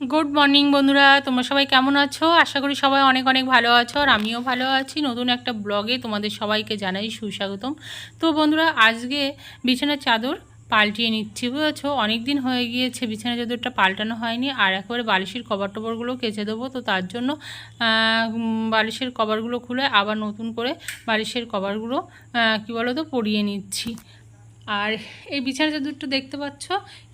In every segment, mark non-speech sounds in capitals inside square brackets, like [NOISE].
Good morning বন্ধুরা। তোমরা সবাই কেমন আছো? আশা করি সবাই অনেক অনেক ভালো আছো আর আমিও ভালো আছি। নতুন একটা ব্লগে তোমাদের সবাইকে জানাই সুস্বাগতম। তো বন্ধুরা, আজকে বিছানার চাদর পাল্টিয়ে নিচ্ছি, বুঝেছ? অনেক দিন হয়ে গিয়েছে বিছানা চাদরটা পাল্টানো হয়নি আর একবারে বালিশের কভার টবরগুলো কেচে দেবো। তো তার জন্য বালিশের কভারগুলো খুলে আবার নতুন করে বালিশের কভারগুলো কী বলো তো পরিয়ে নিচ্ছি। আর এই বিছানা চাদরটা দেখতে পাচ্ছ,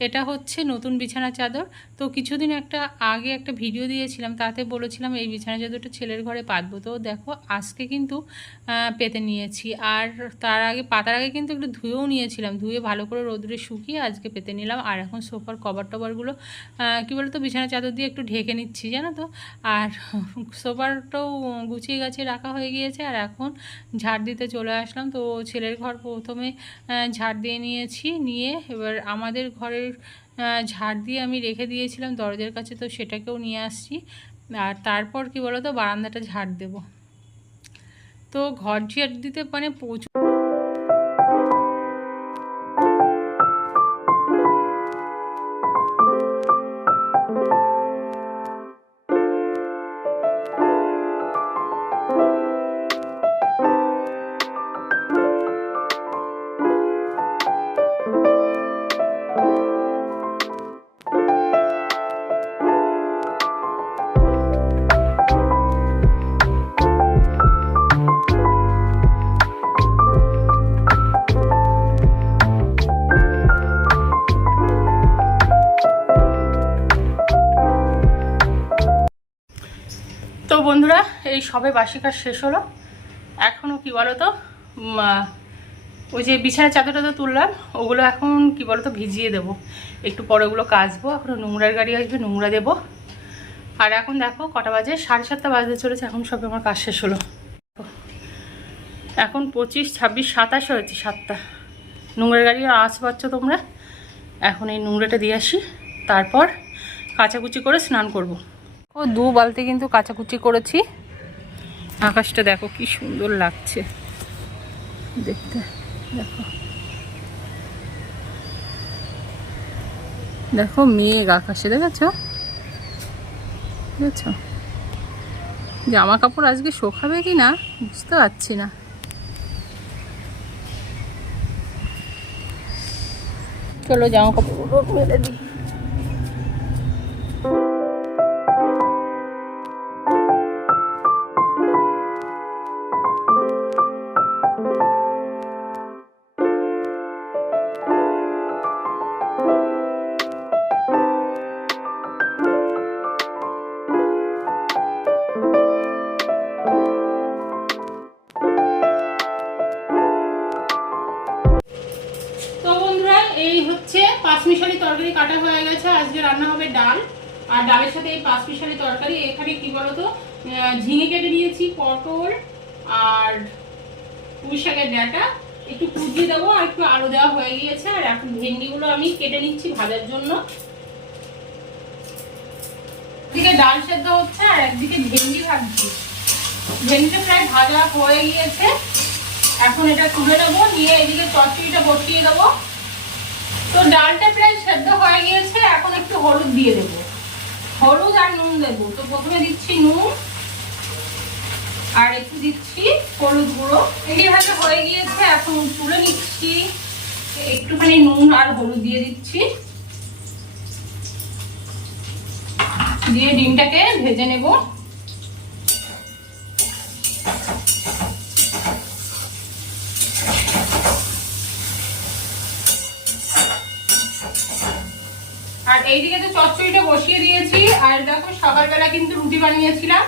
এটা হচ্ছে নতুন বিছানা চাদর। তো কিছুদিন একটা আগে একটা ভিডিও দিয়েছিলাম, তাতে বলেছিলাম এই বিছানা চাদরটা ছেলের ঘরে পাতবো। তো দেখো, আজকে কিন্তু পেতে নিয়েছি। আর তার আগে, পাতার আগে কিন্তু একটু ধুয়েও নিয়েছিলাম। ধুয়ে ভালো করে রোদ্রে শুকিয়ে আজকে পেতে নিলাম। আর এখন সোফার কভার টভারগুলো কী বলতো, বিছানা চাদর দিয়ে একটু ঢেকে নিচ্ছি, জানো তো? আর সোফারটাও গুছিয়ে গাছিয়ে রাখা হয়ে গিয়েছে। আর এখন ঝাড় দিতে চলে আসলাম। তো ছেলের ঘর প্রথমে ঝাড় দিয়ে নিয়েছি, নিয়ে এবার আমাদের ঘরের ঝাড় দিয়ে আমি রেখে দিয়েছিলাম দরজার কাছে, তো সেটাকেও নিয়ে আসছি। আর তারপর কি বলো তো বারান্দাটা ঝাড় দেব। তো ঘর ঝাড় দিতে মানে প্রচুর এই সবে বাসি কাজ শেষ হলো। এখনও কি বলো তো ওই যে বিছানার চাদরটা তো তুললাম, ওগুলো এখন কি বলো তো ভিজিয়ে দেবো। একটু পরে ওগুলো কাচবো, এখন নোংরার গাড়ি আসবে, নোংরা দেবো। আর এখন দেখো কটা বাজে, সাড়ে সাতটা বাজতে চলেছে, এখন সবে আমার কাজ শেষ হলো। এখন পঁচিশ, ছাব্বিশ, সাতাশ হয়েছে সাতটা। নোংরার গাড়ি আস পাচ্ছ তোমরা, এখন এই নোংরাটা দিয়ে আসি, তারপর কাচাকুচি করে স্নান করব। ও, দু বালতি কিন্তু কাচাকুচি করেছি। আকাশটা দেখো কি সুন্দর লাগছে। দেখতে, দেখো। দেখো মেঘ আকাশে, দেখেছ? দেখেছ? জামা কাপড় আজকে শোকাবে কি না, বুঝতে পারছি না। চলো জামা কাপড়গুলো মেলে দিই। পাঁচমিশালি তরকারি কাটা হয়ে গেছে। আজকে রান্না হবে ডাল। আর ডালের সাথে এই পাঁচমিশালি তরকারি, এখানে কি বলতো? ঝিঙে কেটে নিয়েছি, পটল আর পুঁই শাকের ডাঁটা। একটু কুচিয়ে দেবো, আর একটু আলু দেওয়া হয়ে গিয়েছে। আর এখন ভেন্ডিগুলো আমি কেটে নিচ্ছি ভাজার জন্য। ডাল সেদ্ধ হচ্ছে, আর একদিকে ভেন্ডি ভাজছি। ভেন্ডিটা প্রায় ভাজা হয়ে গিয়েছে। এখন এটা তুলে নেব, নিয়ে এদিকে চচ্চড়িটা বসিয়ে দেবো। তো ডালটা প্রায় সেদ্ধ হয়ে গিয়েছে, এখন একটু হলুদ দিয়ে দেবো। হলুদ আর নুন দেবো। তো প্রথমে দিচ্ছি নুন, আর একটু দিচ্ছি হলুদ গুঁড়ো। ভাজা হয়ে গিয়েছে, এখন তুলে নিচ্ছি। একটুখানি নুন আর হলুদ দিয়ে দিচ্ছি। দিয়ে ডিমটাকে ভেজে নেব আর এইদিকে তো চচ্চড়িটা বসিয়ে দিয়েছি, আর দেখো সকালবেলা কিন্তু রুটি বানিয়েছিলাম।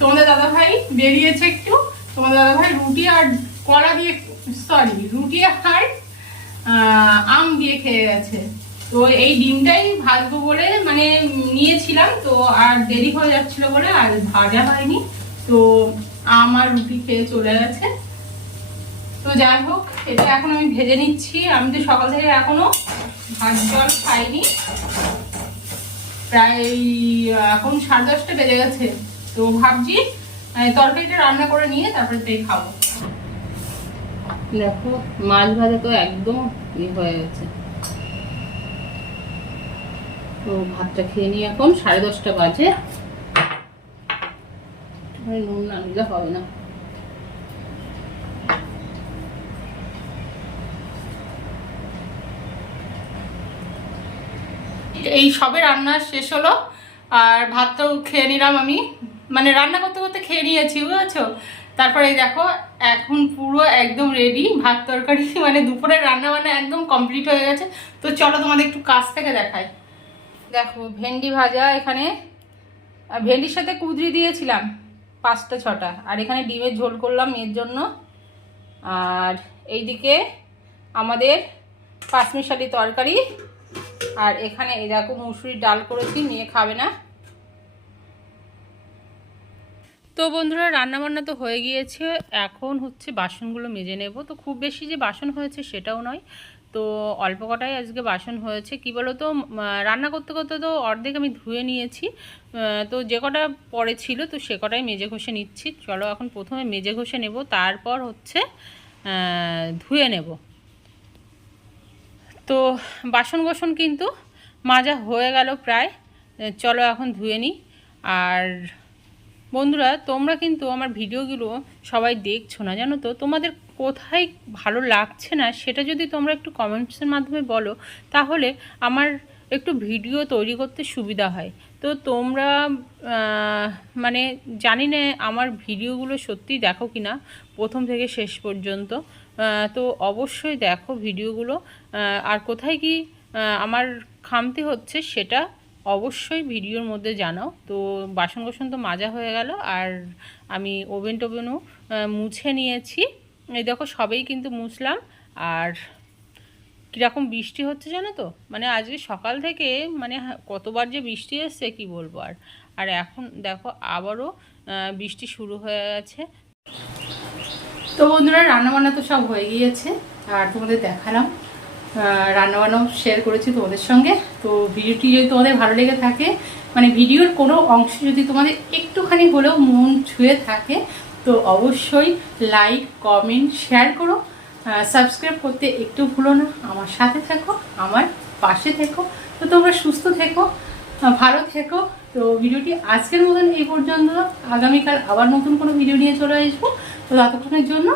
তোমাদের দাদা ভাই বেরিয়েছে একটু। তোমাদের দাদা ভাই রুটি আর কলা দিয়ে সরি রুটি আর আম দিয়ে খেয়ে গেছে। তো এই ডিমটাই ভাজবো বলে মানে নিয়েছিলাম, তো আর দেরি হয়ে যাচ্ছিল বলে আর ভাজা হয়নি। তো আম আর রুটি খেয়ে চলে গেছে। তো যাই হোক, এটা এখন আমি ভেজে নিচ্ছি। আমি তো সকাল থেকে এখনও ভাত জল খাইনি। প্রায়, এখন সাড়ে দশটা বেজে গেছে। তো ভাবছি তরকারিটা রান্না করে নিয়ে তারপরে তাই খাব। দেখো, মাছ ভাজা তো একদম ই হয়ে গেছে। তো ভাতটা খেয়ে নিই এখন সাড়ে দশটা বাজে। নুন না নিলে হবে না। এই সবে রান্না শেষ হলো, আর ভাতটাও খেয়ে নিলাম আমি। মানে রান্না করতে করতে খেয়ে নিয়েছি, বুঝেছ? তারপরে দেখো, এখন পুরো একদম রেডি ভাত তরকারি [LAUGHS] মানে দুপুরের রান্না বান্না একদম কমপ্লিট হয়ে গেছে। তো চলো তোমাদের একটু কাছ থেকে দেখাই। দেখো, ভেন্ডি ভাজা এখানে। ভেন্ডির সাথে কুদরি দিয়েছিলাম, পাঁচটা, ছটা। আর এখানে ডিমের ঝোল করলাম মেয়ের জন্য। আর এইদিকে আমাদের পাঁচমিশালি তরকারি। আর এখানে দেখো মুসুরির ডাল করেছি, নিয়ে খাবে না। তো বন্ধুরা, রান্নাবান্না তো হয়ে গিয়েছে। এখন হচ্ছে বাসনগুলো মেজে নেব। তো খুব বেশি যে বাসন হয়েছে সেটাও নয়। তো অল্প কটাই আজকে বাসন হয়েছে। কি বলো তো রান্না করতে করতে তো অর্ধেক আমি ধুয়ে নিয়েছি। তো যে কটা পরে ছিল, তো সে কটাই মেজে ঘষে নিচ্ছি। চলো এখন প্রথমে মেজে ঘষে নেব। তারপর হচ্ছে ধুয়ে নেব। তো বাসন কোসন কিন্তু মাজা হয়ে গেল প্রায়। চলো এখন ধুয়ে নিই। আর বন্ধুরা, তোমরা কিন্তু আমার ভিডিওগুলো সবাই দেখছ না, জানো তো? তোমাদের কোথায় ভালো লাগছে না সেটা যদি তোমরা একটু কমেন্টসের মাধ্যমে বলো, তাহলে আমার একটু ভিডিও তৈরি করতে সুবিধা হয়। তো তোমরা মানে জানি না আমার ভিডিওগুলো সত্যিই দেখো কি না প্রথম থেকে শেষ পর্যন্ত। তো অবশ্যই দেখো ভিডিওগুলো। আর কোথায় কি আমার খামতি হচ্ছে সেটা অবশ্যই ভিডিওর মধ্যে জানাও। তো বাসন কোসন তো মাজা হয়ে গেল, আর আমি ওভেন টোভেনও মুছে নিয়েছি। এই দেখো সবেই কিন্তু মুছলাম, আর কীরকম বৃষ্টি হচ্ছে জানো তো? মানে আজকে সকাল থেকে মানে কতবার যে বৃষ্টি এসছে, কি বলব আর। আর এখন দেখো আবারও বৃষ্টি শুরু হয়ে গেছে। তো বন্ধুরা, রান্নাবান্না তো সব হয়ে গিয়েছে, আর তোমাদের দেখালাম। রান্নাবান্নাও শেয়ার করেছি তোমাদের সঙ্গে। তো ভিডিওটি যদি তোমাদের ভালো লেগে থাকে মানে ভিডিওর কোনো অংশ যদি তোমাদের একটুখানি হলেও মন ছুঁয়ে থাকে, তো অবশ্যই লাইক কমেন্ট শেয়ার করো। সাবস্ক্রাইব করতে একটু ভুলো না। আমার সাথে থেকো, আমার পাশে থেকো। তো তোমরা সুস্থ থেকো ভালো থেকো। তো ভিডিওটি আজকের মতন এই পর্যন্ত। আগামীকাল আবার নতুন কোনো ভিডিও নিয়ে চলে আসব। তো ততক্ষণের জন্য